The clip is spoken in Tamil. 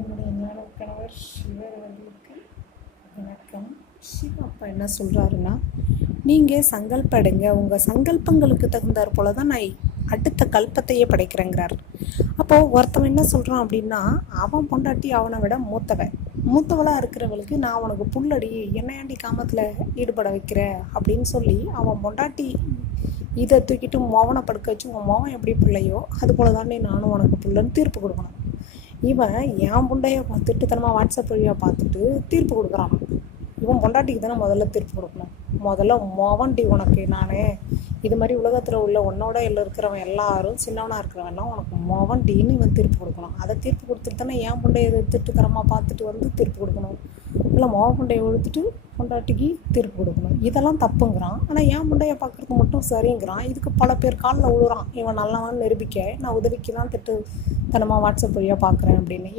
என்னுடைய ஞான கணவர் சிவர் அவர்களுக்கு வணக்கம். சிவா அப்பா என்ன சொல்கிறாருன்னா, நீங்கள் சங்கல்படுங்க, உங்கள் சங்கல்பங்களுக்கு தகுந்தாற் போல தான் நான் அடுத்த கல்பத்தையே படைக்கிறேங்கிறார். அப்போது ஒருத்தவன் என்ன சொல்கிறான் அப்படின்னா, அவன் பொண்டாட்டி அவனை விட மூத்தவளாக இருக்கிறவளுக்கு நான் உனக்கு புல்லடி என்ன ஏண்டி காமத்தில் ஈடுபட வைக்கிற அப்படின்னு சொல்லி அவன் பொண்டாட்டி இதை தூக்கிட்டு மோவனை படுக்க வச்சு உன் மோவன் எப்படி பிள்ளையோ அது போல தானே நானும் உனக்கு புள்ளன்னு தீர்ப்பு கொடுக்கணும். இவன் என் புண்டைய திட்டுத்தனமாக வாட்ஸ்அப் வழியாக பார்த்துட்டு தீர்ப்பு கொடுக்குறான். இவன் பொண்டாட்டிக்கு தானே முதல்ல தீர்ப்பு கொடுக்கணும். முதல்ல மோவன்டி உனக்கு நானே இது மாதிரி உலகத்தில் உள்ள உன்னோட இருக்கிறவன் எல்லாரும் சின்னவனாக இருக்கிறவன்லாம் உனக்கு மோவன்டின்னு இவன் தீர்ப்பு கொடுக்கணும். அதை தீர்ப்பு கொடுத்துட்டு தானே என் புண்டைய திட்டுத்தனமாக பார்த்துட்டு வந்து தீர்ப்பு கொடுக்கணும். இல்லை புண்டையை உழுத்துட்டு பொண்டாட்டிக்கு தீர்ப்பு கொடுக்கணும். இதெல்லாம் தப்புங்கிறான். ஆனால் என் முண்டையை பார்க்குறது மட்டும் சரிங்கிறான். இதுக்கு பல பேர் காலில் விழுறான். இவன் நல்லவன் நிரூபிக்க நான் உதவிக்கு தான் திட்டுத்தனமாக வாட்ஸ்அப் வழியாக பார்க்குறேன் அப்படின்னு.